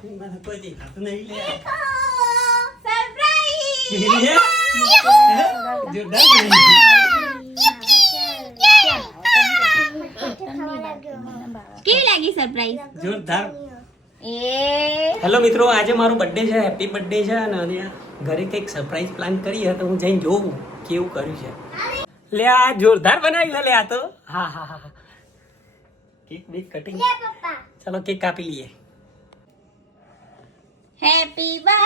મને કોઈ દેખાતું નહીં લે. જોરદાર કેવી લાગી સરપ્રાઈઝ? જોરદાર. હેલો મિત્રો આજે મારો બર્થડે છે હેપી બર્થડે છે અને ઘરે કંઈક સરપ્રાઈઝ પ્લાન કરી તો હું જઈને જોઉં કેવું કર્યું છે. લે આ જોરદાર બનાવી છે લે આ તો. હા હા હા કેક બેક કટિંગ ચલો કેક કાપી લઈએ. હેપી બર્થડે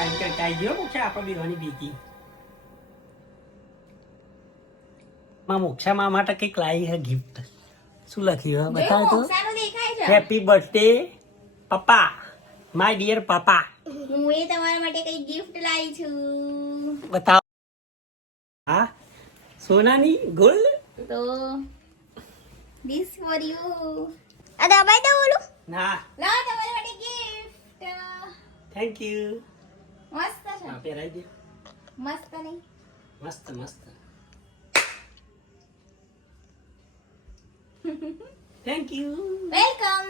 કાઈ ગયો મોક્ષા આપણે બેવાની બીજી માં મોક્ષા માં માટે કંઈક લાવી છે ગિફ્ટ શું લખ્યું બતાવ તો. હેપી બર્થડે પપ્પા. માય ડિયર પપ્પા. હું એ તમારા માટે કઈ ગિફ્ટ લાવી છું. બતાવ. હા? સોનાની ગોલ્ડ? તો ધીસ ફોર યુ આ દબાઈ દઉં ઓલું? ના. ના તમારા માટે ગિફ્ટ થેન્ક યુ મસ્ત છે. હા પહેરાઈ દે મસ્ત નહીં. મસ્ત મસ્ત. Thank you welcome